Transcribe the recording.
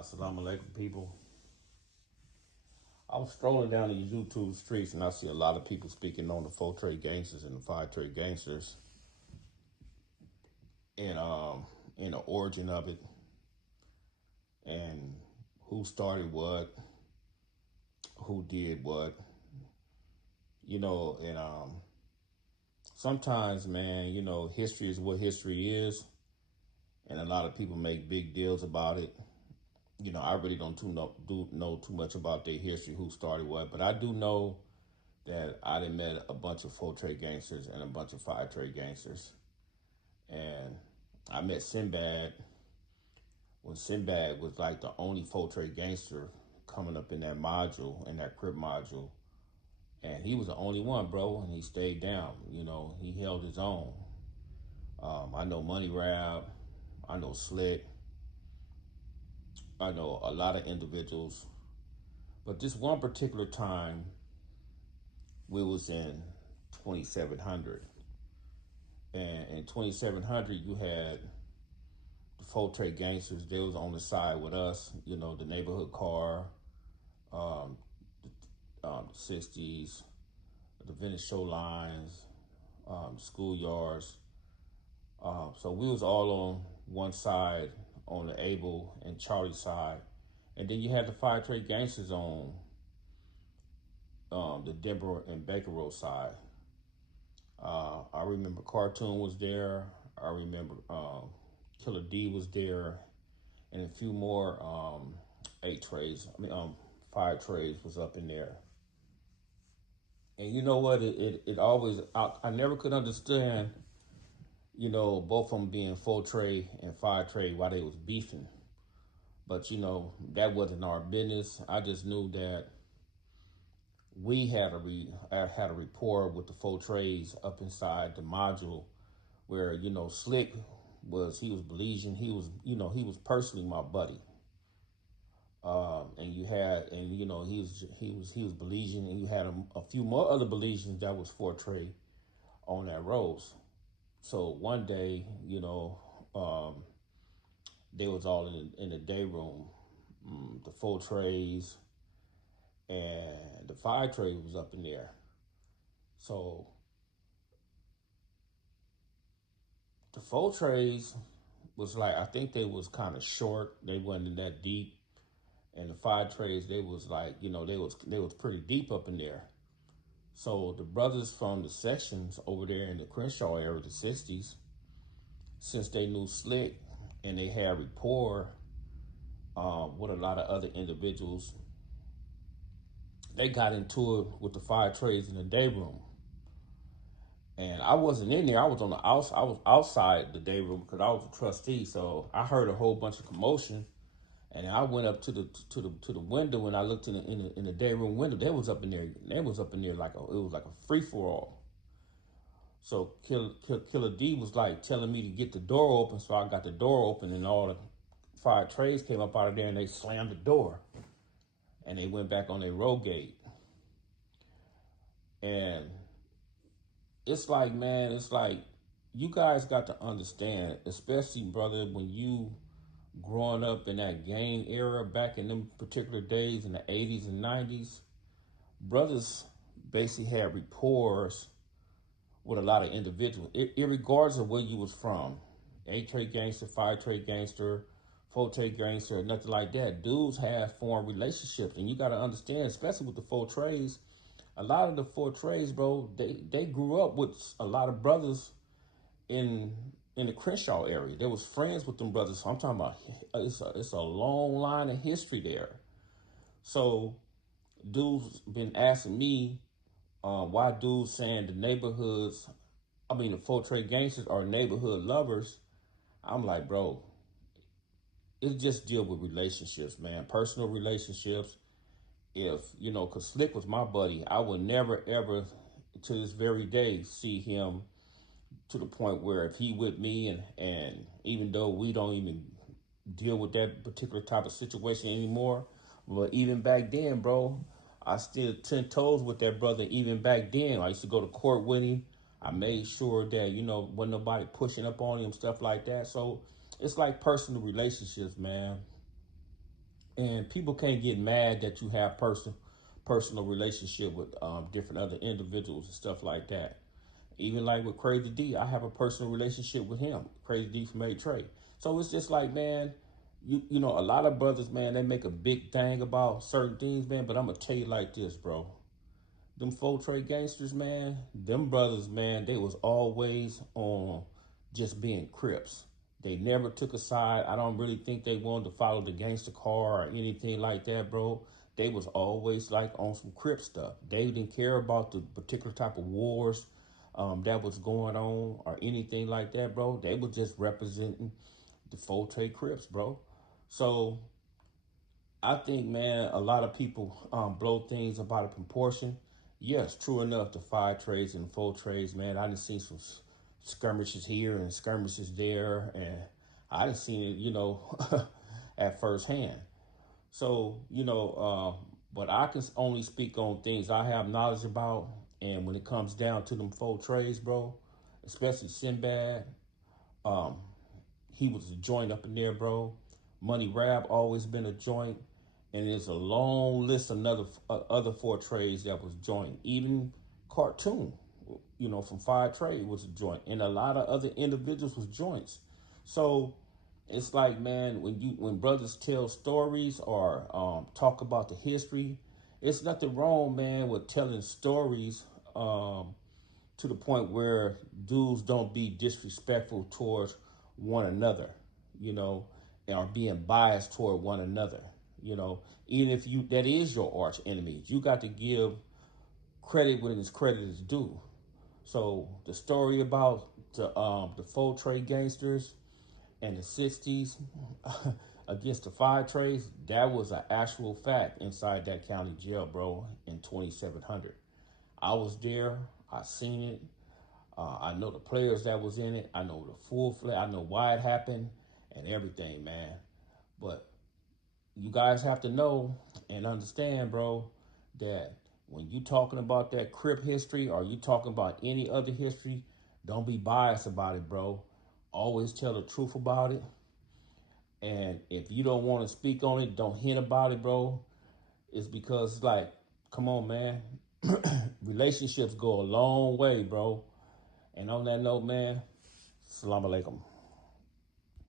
Assalamu alaikum, people. I was strolling down these YouTube streets and I see a lot of people speaking on the four trade gangsters and the five trade gangsters and the origin of it and who started what, who did what, and sometimes, man, history is what history is, and a lot of people make big deals about it. I really don't know too much about their history, who started what, but I do know that I done met a bunch of four trade gangsters and a bunch of five trade gangsters. And I met Sinbad when Sinbad was like the only four trade gangster coming up in that module, in that Crip module. And he was the only one, bro, and he stayed down. He held his own. I know Money Rab, I know Slick, I know a lot of individuals. But this one particular time, we was in 2700. And in 2700, you had the four trade gangsters. They was on the side with us, the neighborhood car, the 60s, the vintage show lines, schoolyards. So we was all on one side, on the Abel and Charlie side. And then you had the five trade gangsters on the Denver and Baker Road side. I remember Cartoon was there. I remember Killer D was there, and a few more five trades was up in there. And you know what? It always I never could understand, both of them being four trade and five trade, why they was beefing. But that wasn't our business. I just knew that we had a rapport with the four trades up inside the module, where Slick was Belizean. He was personally my buddy. And he was Belizean, and you had a few more other Belizeans that was four trade on that rose. So one day, they was all in the day room, the four trays and the five trade was up in there. So the four trays was like, I think they was kind of short. They wasn't that deep. And the five trays, they was like, they was pretty deep up in there. So the brothers from the sections over there in the Crenshaw area, the 60s, since they knew Slick and they had rapport with a lot of other individuals, they got into it with the five trades in the day room. And I wasn't in there. I was on the outside. I was outside the day room because I was a trustee. So I heard a whole bunch of commotion, and I went up to the window and I looked in the day room window. They was up in there. They was up in there it was like a free for all. So Killer D was like telling me to get the door open. So I got the door open, and all the five trades came up out of there, and they slammed the door, and they went back on their road gate. And it's like, man, you guys got to understand, especially, brother, when you growing up in that gang era back in them particular days in the 80s and 90s, brothers basically had rapports with a lot of individuals, irregardless of where you was from. 8-trade gangster, 5-trade gangster, 4-trade gangster, nothing like that. Dudes have formed relationships, and you got to understand, especially with the four trades, a lot of the four trades, bro, they grew up with a lot of brothers in the Crenshaw area. They was friends with them brothers. So I'm talking about it's a long line of history there. So dudes been asking me why dudes saying the four trade gangsters are neighborhood lovers. I'm like, bro, it just deal with relationships, man, personal relationships. If, because Slick was my buddy, I would never, ever, to this very day, see him to the point where if he with me, and even though we don't even deal with that particular type of situation anymore, but even back then, bro, I still 10 toes with that brother. Even back then, I used to go to court with him. I made sure that, wasn't nobody pushing up on him, stuff like that. So it's like personal relationships, man. And people can't get mad that you have personal relationship with different other individuals and stuff like that. Even like with Crazy D, I have a personal relationship with him, Crazy D from A Trey. So it's just like, man, you know, a lot of brothers, man, they make a big thing about certain things, man. But I'm gonna tell you like this, bro. Them full trade gangsters, man, them brothers, man, they was always on just being Crips. They never took a side. I don't really think they wanted to follow the gangster car or anything like that, bro. They was always like on some Crip stuff. They didn't care about the particular type of wars that was going on or anything like that, bro. They was just representing the full trade Crips, bro. So I think, man, a lot of people blow things about a proportion. Yes, true enough, the five trades and the four trades, man. I done seen some skirmishes here and skirmishes there, and I done seen it, you know, at first hand. So, you know, but I can only speak on things I have knowledge about. And when it comes down to them four trades, bro, especially Sinbad, um, he was a joint up in there, bro. Money Rab always been a joint, and there's a long list of other four trades that was joint. Even Cartoon, you know, from Five Trade was a joint, and a lot of other individuals was joints. So it's like, man, when brothers tell stories or talk about the history, it's nothing wrong, man, with telling stories to the point where dudes don't be disrespectful towards one another, you know, or being biased toward one another, you know. Even if you that is your arch enemy, you got to give credit when it's credit is due. So the story about the full trade gangsters and the '60s against the five trades, that was an actual fact inside that county jail, bro, in 2700. I was there. I seen it. I know the players that was in it. I know the full flat. I know why it happened and everything, man. But you guys have to know and understand, bro, that when you talking about that Crip history or you talking about any other history, don't be biased about it, bro. Always tell the truth about it. And if you don't want to speak on it, don't hint about it, bro. It's because, like, come on, man. Relationships go a long way, bro. And on that note, man, salam alaikum.